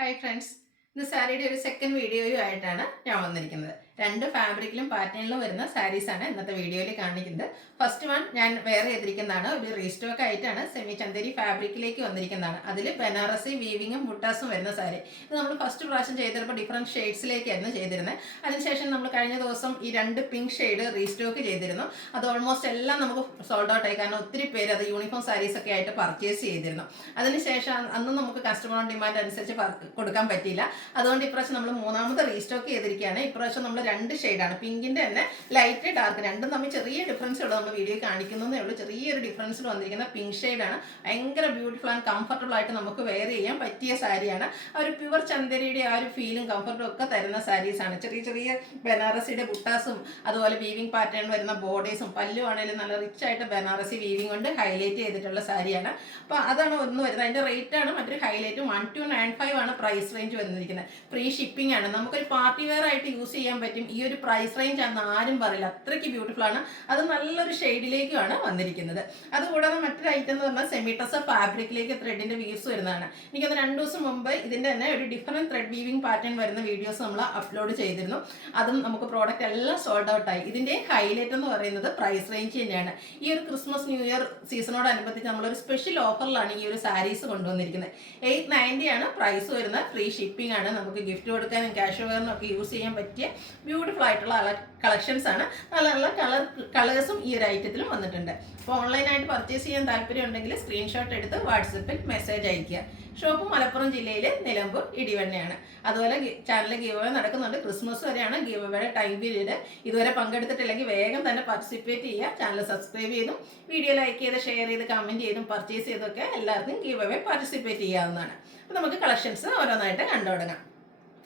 Hi friends, ഇന്ന് സാരിയുടെ ഒരു സെക്കൻഡ് വീഡിയോയും ആയിട്ടാണ് ഞാൻ വന്നിരിക്കുന്നത്. രണ്ട് ഫാബ്രിക്കിലും പാറ്റേണിലും വരുന്ന സാരീസാണ് ഇന്നത്തെ വീഡിയോയിൽ കാണിക്കുന്നത്. ഫസ്റ്റ് വൺ ഞാൻ വേറെ ചെയ്തിരിക്കുന്നതാണ്, ഒരു റീസ്റ്റോക്ക് ആയിട്ടാണ് സെമി ചന്ദേരി ഫാബ്രിക്കിലേക്ക് വന്നിരിക്കുന്നതാണ്. അതിൽ ബനാറസി വീവിങ്ങും ബുട്ടാസും വരുന്ന സാരി. ഇത് നമ്മൾ ഫസ്റ്റ് പ്രാവശ്യം ചെയ്തപ്പോൾ ഡിഫറെൻറ്റ് ഷെയ്ഡ്സിലേക്കായിരുന്നു ചെയ്തിരുന്നത്. അതിനുശേഷം നമ്മൾ കഴിഞ്ഞ ദിവസം ഈ രണ്ട് പിങ്ക് ഷെയ്ഡ് റീസ്റ്റോക്ക് ചെയ്തിരുന്നു. അത് ഓൾമോസ്റ്റ് എല്ലാം നമുക്ക് സോൾഡ് ഔട്ട് ആയി, കാരണം ഒത്തിരി പേര് അത് യൂണിഫോം സാരീസൊക്കെ ആയിട്ട് പർച്ചേസ് ചെയ്തിരുന്നു. അതിനുശേഷം അന്ന് നമുക്ക് കസ്റ്റമർ ഓൺ ഡിമാൻഡ് അനുസരിച്ച് കൊടുക്കാൻ പറ്റിയില്ല. അതുകൊണ്ട് ഇപ്രാവശ്യം നമ്മൾ മൂന്നാമത് റീസ്റ്റോക്ക് ചെയ്തിരിക്കുകയാണ്. ഇപ്രാവശ്യം നമ്മൾ രണ്ട് ഷെയ്ഡാണ്, പിങ്കിൻ്റെ തന്നെ ലൈറ്റ് ഡാർക്ക്, രണ്ടും തമ്മിൽ ചെറിയ ഡിഫറൻസ് ഉള്ളൂ. നമ്മൾ വീഡിയോ കാണിക്കുന്നതേ ഉള്ളൂ. ചെറിയൊരു ഡിഫറൻസിൽ വന്നിരിക്കുന്ന പിങ്ക് ഷെയ്ഡാണ്. ഭയങ്കര ബ്യൂട്ടിഫുൾ ആൻഡ് കംഫർട്ടബിൾ ആയിട്ട് നമുക്ക് വെയർ ചെയ്യാൻ പറ്റിയ സാരിയാണ്. ആ ഒരു പ്യുവർ ചന്ദേരിയുടെ ആ ഒരു ഫീലും കംഫർട്ടും ഒക്കെ തരുന്ന സാരീസാണ്. ചെറിയ ചെറിയ ബനാറസിയുടെ ബുട്ടാസും അതുപോലെ വീവിംഗ് പാറ്റേൺ വരുന്ന ബോർഡേഴ്സും പല്ലു ആണെങ്കിലും നല്ല റിച്ച് ആയിട്ട് ബനാറസി വീവിംഗ് കൊണ്ട് ഹൈലൈറ്റ് ചെയ്തിട്ടുള്ള സാരിയാണ്. അപ്പോൾ അതാണ് ഒന്ന് വരുന്നത്. അതിൻ്റെ റേറ്റാണ് മറ്റൊരു ഹൈലൈറ്റ്. 1295 ആണ് പ്രൈസ് റേഞ്ച് വന്നിരിക്കുന്നത്. ഫ്രീ ഷിപ്പിംഗ് ആണ്. നമുക്കൊരു പാർട്ടി വെയർ ആയിട്ട് യൂസ് ചെയ്യാൻ പറ്റും. ഈ ഒരു പ്രൈസ് റേഞ്ച് ആണെന്ന് ആരും പറയില്ല, അത്രയ്ക്ക് ബ്യൂട്ടിഫുൾ ആണ്. അത് നല്ലൊരു ഷെയ്ഡിലേക്കുമാണ് വന്നിരിക്കുന്നത്. അതുകൂടാതെ മറ്റൊരു ഐറ്റം എന്ന് പറഞ്ഞാൽ സെമി ടസർ ഫാബ്രിക്കിലേക്ക് ത്രെഡിന്റെ വീവ്സ് വരുന്നതാണ്. എനിക്കത് 2 ദിവസം മുമ്പ് ഇതിന്റെ തന്നെ ഒരു ഡിഫറെന്റ് ത്രെഡ് വീവിംഗ് പാറ്റേൺ വരുന്ന വീഡിയോസ് നമ്മൾ അപ്ലോഡ് ചെയ്തിരുന്നു. അതും നമുക്ക് പ്രോഡക്റ്റ് എല്ലാം സോൾഡ് ഔട്ട് ആയി. ഇതിന്റെ ഹൈലൈറ്റ് എന്ന് പറയുന്നത് പ്രൈസ് റേഞ്ച് തന്നെയാണ്. ഈ ഒരു ക്രിസ്മസ് ന്യൂ ഇയർ സീസണോടനുബന്ധിച്ച് നമ്മളൊരു സ്പെഷ്യൽ ഓഫറിലാണ് ഈ ഒരു സാരീസ് കൊണ്ടുവന്നിരിക്കുന്നത്. 890 ആണ് പ്രൈസ് വരുന്നത്. ഫ്രീ ഷിപ്പിംഗ് ആണ്. നമുക്ക് ഗിഫ്റ്റ് കൊടുക്കാനും ക്യാഷ് വെയറിനും ഒക്കെ യൂസ് ചെയ്യാൻ പറ്റിയ ബ്യൂട്ടിഫുൾ ആയിട്ടുള്ള കളക്ഷൻസ് ആണ്. നല്ല നല്ല കളേഴ്സും ഈ ഒരു ഐറ്റത്തിലും വന്നിട്ടുണ്ട്. അപ്പോൾ ഓൺലൈനായിട്ട് പർച്ചേസ് ചെയ്യാൻ താല്പര്യം ഉണ്ടെങ്കിൽ സ്ക്രീൻഷോട്ട് എടുത്ത് വാട്സപ്പിൽ മെസ്സേജ് അയയ്ക്കുക. ഷോപ്പ് മലപ്പുറം ജില്ലയിലെ നിലമ്പൂർ ഇടിവണ്ണയാണ്. അതുപോലെ ചാനലിൽ ഗീവ് അവേ നടക്കുന്നുണ്ട്. ക്രിസ്മസ് വരെയാണ് ഗീവ് അവേയുടെ ടൈം പീരീഡ്. ഇതുവരെ പങ്കെടുത്തിട്ടില്ലെങ്കിൽ വേഗം തന്നെ പാർട്ടിസിപ്പേറ്റ് ചെയ്യുക. ചാനൽ സബ്സ്ക്രൈബ് ചെയ്തും വീഡിയോ ലൈക്ക് ചെയ്ത് ഷെയർ ചെയ്ത് കമൻറ്റ് ചെയ്തും പർച്ചേസ് ചെയ്തൊക്കെ എല്ലാവർക്കും ഗീവ് അവേ പാർട്ടിസിപ്പേറ്റ് ചെയ്യാവുന്നതാണ്. അപ്പോൾ നമുക്ക് കളക്ഷൻസ് ഓരോന്നായിട്ട് കണ്ടു തുടങ്ങാം.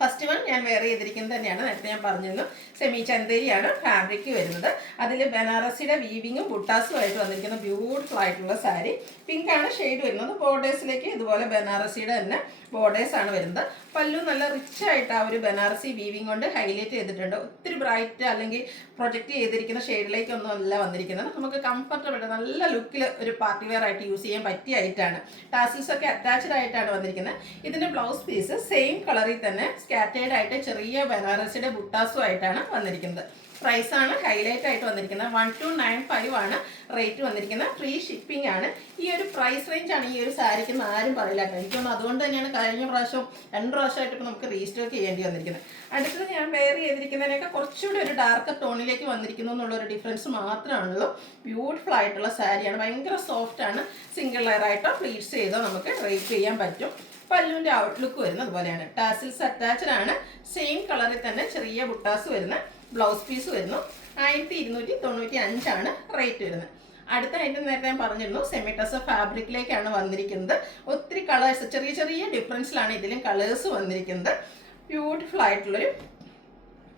ഫസ്റ്റ് വൺ ഞാൻ വെയർ ചെയ്തിരിക്കുന്നത് തന്നെയാണ്. നേരത്തെ ഞാൻ പറഞ്ഞിരുന്നു സെമി ചന്ദേരിയാണ് ഫാബ്രിക് വരുന്നത്. അതിൽ ബനാറസിയുടെ വീവിങ്ങും ബുട്ടാസും ആയിട്ട് വന്നിരിക്കുന്ന ബ്യൂട്ടിഫുൾ ആയിട്ടുള്ള സാരി. പിങ്കാണ് ഷെയ്ഡ് വരുന്നത്. ബോർഡേഴ്സിലേക്ക് ഇതുപോലെ ബനാറസിയുടെ തന്നെ ബോർഡേഴ്സ് ആണ് വരുന്നത്. പല്ലു നല്ല റിച്ച് ആയിട്ട് ആ ഒരു ബനാറസി വീവിങ് കൊണ്ട് ഹൈലൈറ്റ് ചെയ്തിട്ടുണ്ട്. ഒത്തിരി ബ്രൈറ്റ് അല്ലെങ്കിൽ പ്രൊജക്റ്റ് ചെയ്തിരിക്കുന്ന ഷെയ്ഡിലേക്കൊന്നും അല്ല വന്നിരിക്കുന്നത്. നമുക്ക് കംഫർട്ടബിൾ നല്ല ലുക്കിൽ ഒരു പാർട്ടി വെയർ ആയിട്ട് യൂസ് ചെയ്യാൻ പറ്റിയ ഐറ്റാണ്. ടാസിൽസ് ഒക്കെ അറ്റാച്ച്ഡ് ആയിട്ടാണ് വന്നിരിക്കുന്നത്. ഇതിൻ്റെ ബ്ലൗസ് പീസ് സെയിം കളറിൽ തന്നെ സ്കാറ്റേഡ് ആയിട്ട് ചെറിയ ബനാറസിയുടെ ബുട്ടാസും ആയിട്ടാണ് വന്നിരിക്കുന്നത്. പ്രൈസാണ് ഹൈലൈറ്റ് ആയിട്ട് വന്നിരിക്കുന്നത്. 1295 ആണ് റേറ്റ് വന്നിരിക്കുന്നത്. ഫ്രീ ഷിപ്പിംഗ് ആണ്. ഈ ഒരു പ്രൈസ് റേഞ്ച് ആണ് ഈ ഒരു സാരിക്ക് ആരും പറയില്ല. എനിക്കൊന്നും അതുകൊണ്ട് തന്നെയാണ് കഴിഞ്ഞ പ്രാവശ്യം 2 പ്രാവശ്യമായിട്ട് ഇപ്പോൾ നമുക്ക് റീസ്റ്റോക്ക് ചെയ്യേണ്ടി വന്നിരിക്കുന്നത്. അടുത്തത് ഞാൻ വെയർ ചെയ്തിരിക്കുന്നതിനൊക്കെ കുറച്ചുകൂടി ഒരു ഡാർക്ക് ടോണിലേക്ക് വന്നിരിക്കുന്നു എന്നുള്ളൊരു ഡിഫറൻസ് മാത്രമാണുള്ളൂ. ബ്യൂട്ടിഫുൾ ആയിട്ടുള്ള സാരിയാണ്. ഭയങ്കര സോഫ്റ്റ് ആണ്. സിംഗിൾ ലെയർ ആയിട്ടോ പ്ലീറ്റ്സ് ചെയ്തോ നമുക്ക് റേറ്റ് ചെയ്യാൻ പറ്റും. പല്ലുവിൻ്റെ ഔട്ട്ലുക്ക് വരുന്നത് അതുപോലെയാണ്. ടാസിൽസ് അറ്റാച്ച്ഡ് ആണ്. സെയിം കളറിൽ തന്നെ ചെറിയ ബുട്ടാസ് വരുന്ന ബ്ലൗസ് പീസ് വരുന്നു. 1295 ആണ് റേറ്റ് വരുന്നത്. അടുത്ത ഐറ്റം നേരത്തെ ഞാൻ പറഞ്ഞിരുന്നു സെമി ടസർ ഫാബ്രിക്കിലേക്കാണ് വന്നിരിക്കുന്നത്. ഒത്തിരി കളേഴ്സ് ചെറിയ ചെറിയ ഡിഫറൻസിലാണ് ഇതിലും കളേഴ്സ് വന്നിരിക്കുന്നത്. ബ്യൂട്ടിഫുൾ ആയിട്ടുള്ളൊരു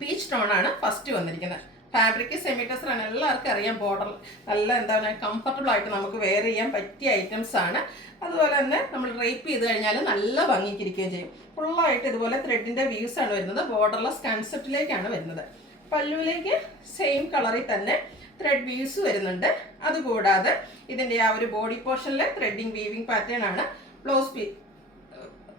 പീച്ച് ടോണാണ് ഫസ്റ്റ് വന്നിരിക്കുന്നത്. ഫാബ്രിക് സെമി ടസർ ആണ്. എല്ലാവർക്കും അറിയാം. ബോർഡർ നല്ല എന്താണ് കംഫർട്ടബിൾ ആയിട്ട് നമുക്ക് വെയർ ചെയ്യാൻ പറ്റിയ ഐറ്റംസ് ആണ്. അതുപോലെ തന്നെ നമ്മൾ റേപ്പ് ചെയ്ത് കഴിഞ്ഞാൽ നല്ല ഭംഗിക്കിരിക്കുകയും ചെയ്യും. ഫുള്ളായിട്ട് ഇതുപോലെ ത്രെഡിൻ്റെ വ്യൂസ് ആണ് വരുന്നത്. ബോർഡർലെസ് കൺസെപ്റ്റിലേക്കാണ് വരുന്നത്. പല്ലുവിലേക്ക് സെയിം കളറിൽ തന്നെ ത്രെഡ് വ്യൂസ് വരുന്നുണ്ട്. അതുകൂടാതെ ഇതിൻ്റെ ആ ഒരു ബോഡി പോർഷനിൽ ത്രെഡിങ് വീവിങ് പാറ്റേൺ ആണ്.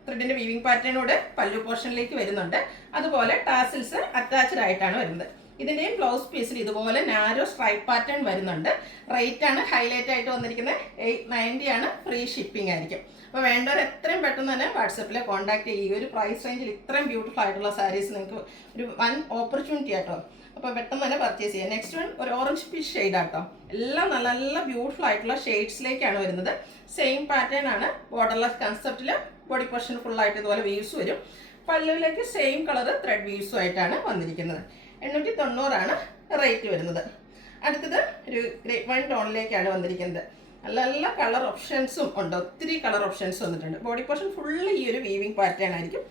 ത്രെഡിൻ്റെ വീവിങ് പാറ്റേണോടെ പല്ലു പോർഷനിലേക്ക് വരുന്നുണ്ട്. അതുപോലെ ടാസിൽസ് അറ്റാച്ച്ഡ് ആയിട്ടാണ് വരുന്നത്. ഇതിൻ്റെയും ബ്ലൗസ് പീസിൽ ഇതുപോലെ നാരോ സ്ട്രൈപ്പ് പാറ്റേൺ വരുന്നുണ്ട്. റേറ്റ് ആണ് ഹൈലൈറ്റ് ആയിട്ട് വന്നിരിക്കുന്നത്. 890 ആണ്. ഫ്രീ ഷിപ്പിംഗ് ആയിരിക്കും. അപ്പോൾ വേണ്ടവർ എത്രയും പെട്ടെന്ന് തന്നെ വാട്സപ്പിൽ കോൺടാക്ട് ചെയ്യുക. ഒരു പ്രൈസ് റേഞ്ചിൽ ഇത്രയും ബ്യൂട്ടിഫുൾ ആയിട്ടുള്ള സാരീസ് നിങ്ങൾക്ക് ഒരു വൺ ഓപ്പർച്യൂണിറ്റി ആട്ടോ. അപ്പോൾ പെട്ടെന്ന് തന്നെ പർച്ചേസ് ചെയ്യുക. നെക്സ്റ്റ് വൺ ഒരു ഓറഞ്ച് പീച്ച് ഷെയ്ഡ് ആട്ടോ. എല്ലാം നല്ല നല്ല ബ്യൂട്ടിഫുൾ ആയിട്ടുള്ള ഷെയ്ഡ്സിലേക്കാണ് വരുന്നത്. സെയിം പാറ്റേൺ ആണ്. ബോർഡർലെസ് കൺസെപ്റ്റിൽ ബോഡി പോർഷൻ ഫുള്ളായിട്ട് ഇതുപോലെ വ്യൂസ് വരും. പല്ലുവിലേക്ക് സെയിം കളർ ത്രെഡ് വ്യൂസും ആയിട്ടാണ് വന്നിരിക്കുന്നത്. 890 ആണ് റേറ്റ് വരുന്നത്. അടുത്തത് ഒരു ഗ്രേപ്പ് വൈൻ ടോണിലേക്കാണ് വന്നിരിക്കുന്നത്. നല്ല നല്ല കളർ ഓപ്ഷൻസും ഉണ്ട്. ഒത്തിരി കളർ ഓപ്ഷൻസ് വന്നിട്ടുണ്ട്. ബോഡി പോർഷൻ ഫുള്ള് ഈ ഒരു വീവിങ് പാറ്റേൺ ആയിരിക്കും.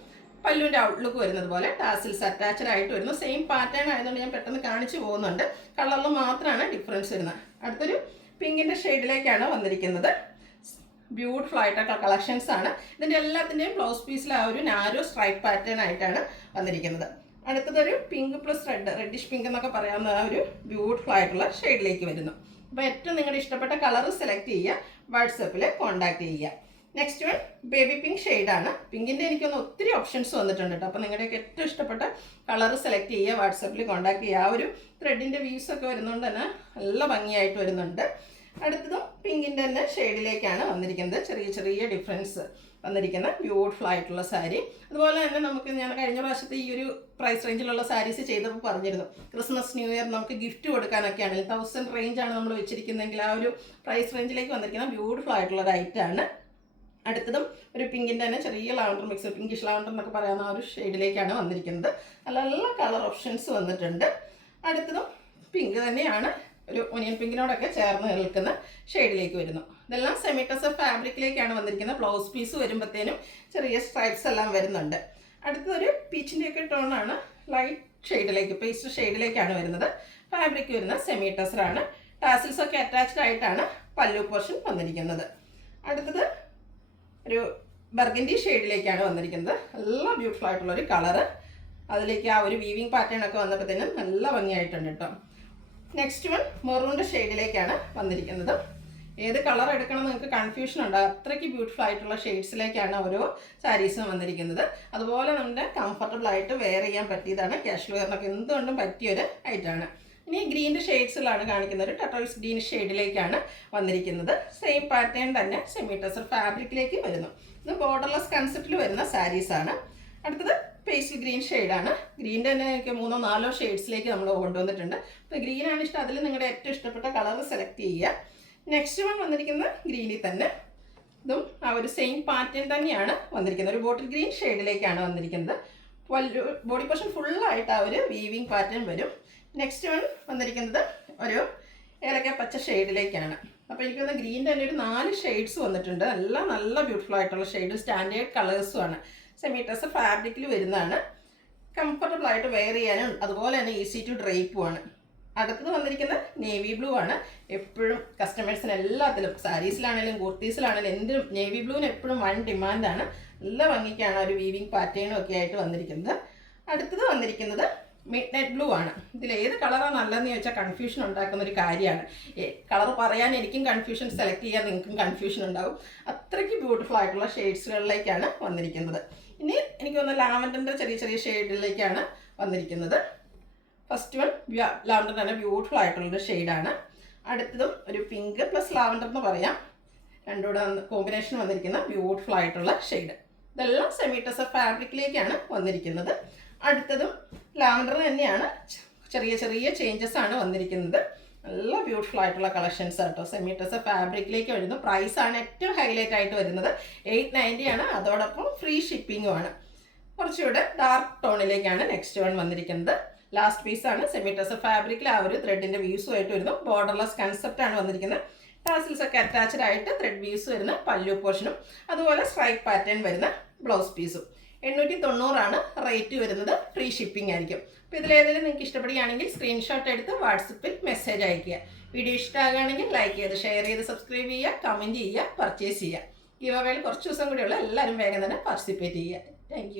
പല്ലുവിൻ്റെ ഔട്ട്ലുക്ക് വരുന്നത് പോലെ ടാസിൽസ് അറ്റാച്ച്ഡ് ആയിട്ട് വരുന്നു. സെയിം പാറ്റേൺ ആയതുകൊണ്ട് ഞാൻ പെട്ടെന്ന് കാണിച്ചു പോകുന്നുണ്ട്. കളറിൽ മാത്രമാണ് ഡിഫറൻസ് വരുന്നത്. അടുത്തൊരു പിങ്കിൻ്റെ ഷെയ്ഡിലേക്കാണ് വന്നിരിക്കുന്നത്. ബ്യൂട്ടിഫുൾ ആയിട്ടുള്ള കളക്ഷൻസ് ആണ്. ഇതിൻ്റെ എല്ലാത്തിൻ്റെയും ബ്ലൗസ് പീസിൽ ആ ഒരു നാരോ സ്ട്രൈപ്പ് പാറ്റേൺ ആയിട്ടാണ് വന്നിരിക്കുന്നത്. അടുത്തതൊരു പിങ്ക് പ്ലസ് റെഡിഷ് പിങ്ക് എന്നൊക്കെ പറയാവുന്ന ആ ഒരു ബ്യൂട്ടിഫുൾ ആയിട്ടുള്ള ഷെയ്ഡിലേക്ക് വരുന്നു. അപ്പോൾ ഏറ്റവും നിങ്ങളുടെ ഇഷ്ടപ്പെട്ട കളർ സെലക്ട് ചെയ്യുക. വാട്സപ്പിൽ കോൺടാക്ട് ചെയ്യുക. നെക്സ്റ്റ് വൺ ബേബി പിങ്ക് ഷെയ്ഡാണ്. പിങ്കിൻ്റെ എനിക്കൊന്ന് ഒത്തിരി ഓപ്ഷൻസ് വന്നിട്ടുണ്ട് കേട്ടോ. അപ്പോൾ നിങ്ങളുടെയൊക്കെ ഏറ്റവും ഇഷ്ടപ്പെട്ട കളർ സെലക്ട് ചെയ്യുക, വാട്സപ്പിൽ കോൺടാക്ട് ചെയ്യുക. ആ ഒരു ത്രെഡിൻ്റെ വ്യൂസൊക്കെ വരുന്നതുകൊണ്ട് തന്നെ നല്ല ഭംഗിയായിട്ട് വരുന്നുണ്ട്. അടുത്തതും പിങ്കിൻ്റെ തന്നെ ഷെയ്ഡിലേക്കാണ് വന്നിരിക്കുന്നത്. ചെറിയ ചെറിയ ഡിഫറൻസ് വന്നിരിക്കുന്ന ബ്യൂട്ടിഫുൾ ആയിട്ടുള്ള സാരി. അതുപോലെ തന്നെ നമുക്ക് ഞാൻ കഴിഞ്ഞ പ്രാവശ്യത്തെ ഈ ഒരു പ്രൈസ് റേഞ്ചിലുള്ള സാരീസ് ചെയ്തപ്പോൾ പറഞ്ഞിരുന്നു, ക്രിസ്മസ് ന്യൂ ഇയർ നമുക്ക് ഗിഫ്റ്റ് കൊടുക്കാനൊക്കെ ആണെങ്കിൽ 1000 റേഞ്ചാണ് നമ്മൾ വെച്ചിരിക്കുന്നതെങ്കിൽ ആ ഒരു പ്രൈസ് റേഞ്ചിലേക്ക് വന്നിരിക്കുന്ന ബ്യൂട്ടിഫുൾ ആയിട്ടുള്ള ഒരു ഐറ്റമാണ്. അടുത്തതും ഒരു പിങ്കിൻ്റെ തന്നെ ചെറിയ ലാവണ്ടർ മിക്സ്, പിങ്കിഷ് ലാവണ്ടർ എന്നൊക്കെ പറയുന്ന ആ ഒരു ഷെയ്ഡിലേക്കാണ് വന്നിരിക്കുന്നത്. നല്ല നല്ല കളർ ഓപ്ഷൻസ് വന്നിട്ടുണ്ട്. അടുത്തതും പിങ്ക് തന്നെയാണ്, ഒരു ഒനിയൻ പിങ്കിനോടൊക്കെ ചേർന്ന് നിൽക്കുന്ന ഷെയ്ഡിലേക്ക് വരുന്നു. ഇതെല്ലാം സെമി ടസർ ഫാബ്രിക്കിലേക്കാണ് വന്നിരിക്കുന്നത്. ബ്ലൗസ് പീസ് വരുമ്പോഴത്തേനും ചെറിയ സ്ട്രൈപ്സ് എല്ലാം വരുന്നുണ്ട്. അടുത്തതൊരു പീച്ചിൻ്റെയൊക്കെ ടോണാണ്, ലൈറ്റ് ഷെയ്ഡിലേക്ക്, പേസ്റ്റ് ഷെയ്ഡിലേക്കാണ് വരുന്നത്. ഫാബ്രിക് വരുന്ന സെമി ടസറാണ്. ടാസിൽസ് ഒക്കെ അറ്റാച്ച്ഡ് ആയിട്ടാണ് പല്ലു പോർഷൻ വന്നിരിക്കുന്നത്. അടുത്തത് ഒരു ബർഗൻഡി ഷെയ്ഡിലേക്കാണ് വന്നിരിക്കുന്നത്. നല്ല ബ്യൂട്ടിഫുൾ ആയിട്ടുള്ളൊരു കളറ്. അതിലേക്ക് ആ ഒരു വീവിങ് പാറ്റേൺ ഒക്കെ വന്നപ്പോഴത്തേനും നല്ല ഭംഗിയായിട്ടുണ്ട് കേട്ടോ. നെക്സ്റ്റ് വൺ മെറൂണിൻ്റെ ഷെയ്ഡിലേക്കാണ് വന്നിരിക്കുന്നത്. ഏത് കളർ എടുക്കണം നിങ്ങൾക്ക് കൺഫ്യൂഷൻ ഉണ്ടാകും, അത്രയ്ക്ക് ബ്യൂട്ടിഫുൾ ആയിട്ടുള്ള ഷെയ്ഡ്സിലേക്കാണ് ഓരോ സാരീസും വന്നിരിക്കുന്നത്. അതുപോലെ നമ്മുടെ കംഫർട്ടബിൾ ആയിട്ട് വെയർ ചെയ്യാൻ പറ്റിയതാണ്. കാഷ്വൽ വെയറിനൊക്കെ എന്തുകൊണ്ടും പറ്റിയൊരു ഐറ്റമാണ്. ഇനി ഗ്രീൻ്റെ ഷെയ്ഡ്സിലാണ് കാണിക്കുന്നത്. ഒരു ടർട്ടോയ്സ് ഗ്രീൻ ഷെയ്ഡിലേക്കാണ് വന്നിരിക്കുന്നത്. സെയിം പാറ്റേൺ തന്നെ സെമി ടസർ ഫാബ്രിക്കിലേക്ക് വരുന്നു. ഇത് ബോർഡർലെസ് കൺസെപ്റ്റിൽ വരുന്ന സാരീസാണ്. അടുത്തത് പേസ്റ്റൽ ഗ്രീൻ ഷെയ്ഡാണ്. ഗ്രീൻ്റെ തന്നെ എനിക്ക് 3-4 ഷെയ്ഡ്സിലേക്ക് നമ്മൾ കൊണ്ടുവന്നിട്ടുണ്ട്. അപ്പോൾ ഗ്രീനാണ് ഇഷ്ടം, അതിൽ നിങ്ങളുടെ ഏറ്റവും ഇഷ്ടപ്പെട്ട കളർ സെലക്ട് ചെയ്യുക. നെക്സ്റ്റ് വൺ വന്നിരിക്കുന്നത് ഗ്രീനിൽ തന്നെ, ഇതും ആ ഒരു സെയിം പാറ്റേൺ തന്നെയാണ് വന്നിരിക്കുന്നത്. ഒരു ബോട്ടിൽ ഗ്രീൻ ഷെയ്ഡിലേക്കാണ് വന്നിരിക്കുന്നത്. ബോഡി പോർഷൻ ഫുള്ളായിട്ട് ആ ഒരു വീവിങ് പാറ്റേൺ വരും. നെക്സ്റ്റ് വൺ വന്നിരിക്കുന്നത് ഒരു ഏലക്ക പച്ച ഷെയ്ഡിലേക്കാണ്. അപ്പോൾ എനിക്കൊന്ന് ഗ്രീൻ്റെ തന്നെ ഒരു 4 ഷെയ്ഡ്സ് വന്നിട്ടുണ്ട്. എല്ലാം നല്ല ബ്യൂട്ടിഫുൾ ആയിട്ടുള്ള ഷെയ്ഡ്, സ്റ്റാൻഡേർഡ് കളേഴ്സുമാണ്. സെമി ടസർ ഫാബ്രിക്കിൽ വരുന്നതാണ്. കംഫർട്ടബിൾ ആയിട്ട് വെയർ ചെയ്യാനും അതുപോലെ തന്നെ ഈസി ടു ഡ്രൈപ്പുമാണ്. അടുത്തത് വന്നിരിക്കുന്നത് നേവി ബ്ലൂ ആണ്. എപ്പോഴും കസ്റ്റമേഴ്സിന് എല്ലാത്തിലും സാരീസിലാണെങ്കിലും കുർത്തീസിലാണെങ്കിലും എന്തിനും നേവി ബ്ലൂവിന് എപ്പോഴും വൺ ഡിമാൻഡാണ്. നല്ല ഭംഗിക്കാണ് ഒരു വീവിങ് പാറ്റേണും ഒക്കെ ആയിട്ട് വന്നിരിക്കുന്നത്. അടുത്തത് വന്നിരിക്കുന്നത് മിഡ് നൈറ്റ് ബ്ലൂ ആണ്. ഇതിൽ ഏത് കളറാണ് നല്ലതെന്ന് ചോദിച്ചാൽ കൺഫ്യൂഷൻ ഉണ്ടാക്കുന്ന ഒരു കാര്യമാണ്. കളർ പറയാൻ എനിക്കും കൺഫ്യൂഷൻ, സെലക്ട് ചെയ്യാൻ നിങ്ങൾക്കും കൺഫ്യൂഷൻ ഉണ്ടാകും. അത്രയ്ക്ക് ബ്യൂട്ടിഫുൾ ആയിട്ടുള്ള ഷെയ്ഡ്സുകളിലേക്കാണ് വന്നിരിക്കുന്നത്. ഇനി എനിക്ക് തോന്നുന്നു ലാവൻഡറിൻ്റെ ചെറിയ ചെറിയ ഷെയ്ഡിലേക്കാണ് വന്നിരിക്കുന്നത്. ഫസ്റ്റ് വൺ ലാവൻഡർ തന്നെ ബ്യൂട്ടിഫുൾ ആയിട്ടുള്ളൊരു ഷെയ്ഡാണ്. അടുത്തതും ഒരു പിങ്ക് പ്ലസ് ലാവൻഡർ എന്ന് പറയാം, രണ്ടുകൂടെ കോമ്പിനേഷൻ വന്നിരിക്കുന്ന ബ്യൂട്ടിഫുൾ ആയിട്ടുള്ള ഷെയ്ഡ്. ഇതെല്ലാം സെമി ടസർ ഫാബ്രിക്കിലേക്കാണ് വന്നിരിക്കുന്നത്. അടുത്തതും ലാവൻഡർ തന്നെയാണ്, ചെറിയ ചെറിയ ചേഞ്ചസ് ആണ് വന്നിരിക്കുന്നത്. നല്ല ബ്യൂട്ടിഫുൾ ആയിട്ടുള്ള കളക്ഷൻസ് ആട്ടോ. സെമി ടസർ ഫാബ്രിക്കിലേക്ക് വരുന്നു. പ്രൈസാണ് ഏറ്റവും ഹൈലൈറ്റ് ആയിട്ട് വരുന്നത്. 890 ആണ്. അതോടൊപ്പം ഫ്രീ ഷിപ്പിങ്ങും ആണ്. കുറച്ചുകൂടെ ഡാർക്ക് ടോണിലേക്കാണ് നെക്സ്റ്റ് വൺ വന്നിരിക്കുന്നത്. ലാസ്റ്റ് പീസാണ് സെമി ടസർ ഫാബ്രിക്കിൽ ആ ഒരു ത്രെഡിൻ്റെ വ്യൂസുമായിട്ട് വരുന്നു. ബോർഡർലെസ് കൺസെപ്റ്റാണ് വന്നിരിക്കുന്നത്. ടാസിൽസ് ഒക്കെ അറ്റാച്ച്ഡ് ആയിട്ട് ത്രെഡ് വ്യൂസ് വരുന്ന പല്ലു പോർഷനും അതുപോലെ സ്ട്രൈപ്പ് പാറ്റേൺ വരുന്ന ബ്ലൗസ് പീസും. 890 ആണ് റേറ്റ് വരുന്നത്. ഫ്രീ ഷിപ്പിംഗ് ആയിരിക്കും. അപ്പോൾ ഇതിലേതെങ്കിലും നിങ്ങൾക്ക് ഇഷ്ടപ്പെടുകയാണെങ്കിൽ സ്ക്രീൻഷോട്ട് എടുത്ത് വാട്സപ്പിൽ മെസ്സേജ് അയയ്ക്കുക. വീഡിയോ ഇഷ്ടമാകുകയാണെങ്കിൽ ലൈക്ക് ചെയ്ത് ഷെയർ ചെയ്ത് സബ്സ്ക്രൈബ് ചെയ്യുക, കമൻറ്റ് ചെയ്യുക, പർച്ചേസ് ചെയ്യുക. ഗിവ് അവേയിൽ കുറച്ച് ദിവസം കൂടിയുള്ള എല്ലാവരും വേഗം തന്നെ പാർട്ടിസിപ്പേറ്റ് ചെയ്യുക. താങ്ക്